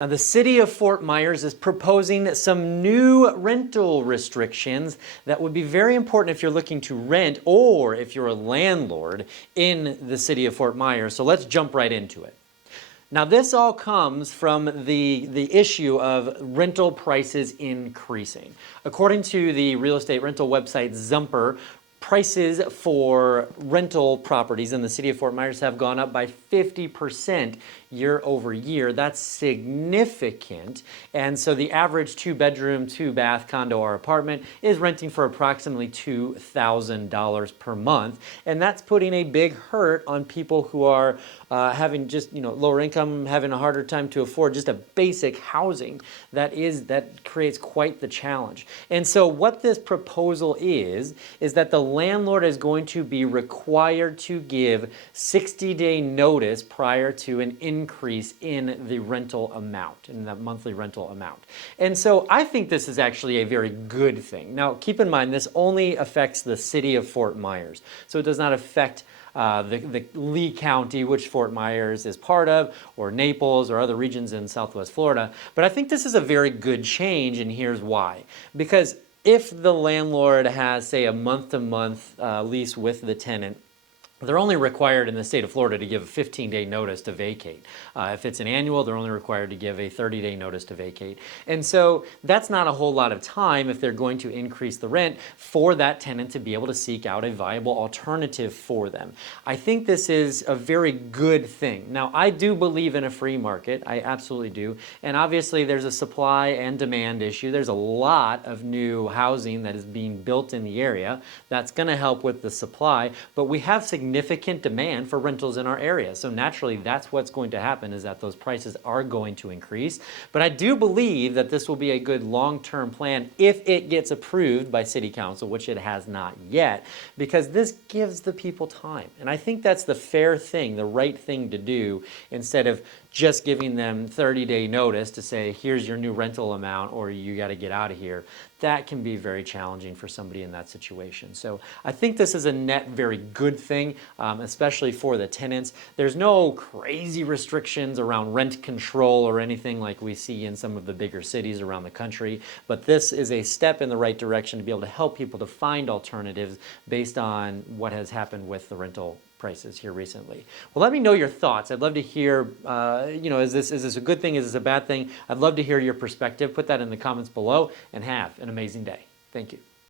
Now, the city of Fort Myers is proposing some new rental restrictions that would be very important if you're looking to rent or if you're a landlord in the city of Fort Myers. So let's jump right into it. Now, this all comes from the issue of rental prices increasing. According to the real estate rental website Zumper, prices for rental properties in the city of Fort Myers have gone up by 50% year over year. That's significant. And so the average 2-bedroom, 2-bath condo or apartment is renting for approximately $2,000 per month. And that's putting a big hurt on people who are having just, lower income, having a harder time to afford just a basic housing. That creates quite the challenge. And so what this proposal is that the landlord is going to be required to give 60-day notice prior to an increase in the rental amount, in that monthly rental amount. And so I think this is actually a very good thing. Now, keep in mind, this only affects the city of Fort Myers. So it does not affect the Lee County, which Fort Myers is part of, or Naples, or other regions in Southwest Florida. But I think this is a very good change, and here's why. Because if the landlord has, say, a month-to-month lease with the tenant, they're only required in the state of Florida to give a 15-day notice to vacate. If it's an annual, they're only required to give a 30-day notice to vacate. And so that's not a whole lot of time if they're going to increase the rent for that tenant to be able to seek out a viable alternative for them. I think this is a very good thing. Now, I do believe in a free market. I absolutely do. And obviously, there's a supply and demand issue. There's a lot of new housing that is being built in the area. That's going to help with the supply. But we have significant demand for rentals in our area. So naturally, that's what's going to happen, is that those prices are going to increase. But I do believe that this will be a good long-term plan if it gets approved by City Council, which it has not yet, because this gives the people time. And I think that's the fair thing, the right thing to do, instead of just giving them 30-day notice to say, here's your new rental amount, or you got to get out of here. That can be very challenging for somebody in that situation. So I think this is a net very good thing, especially for the tenants. There's no crazy restrictions around rent control or anything like we see in some of the bigger cities around the country, but this is a step in the right direction to be able to help people to find alternatives based on what has happened with the rental prices here recently. Well, let me know your thoughts. I'd love to hear, is this a good thing? Is this a bad thing? I'd love to hear your perspective. Put that in the comments below, and have an amazing day. Thank you.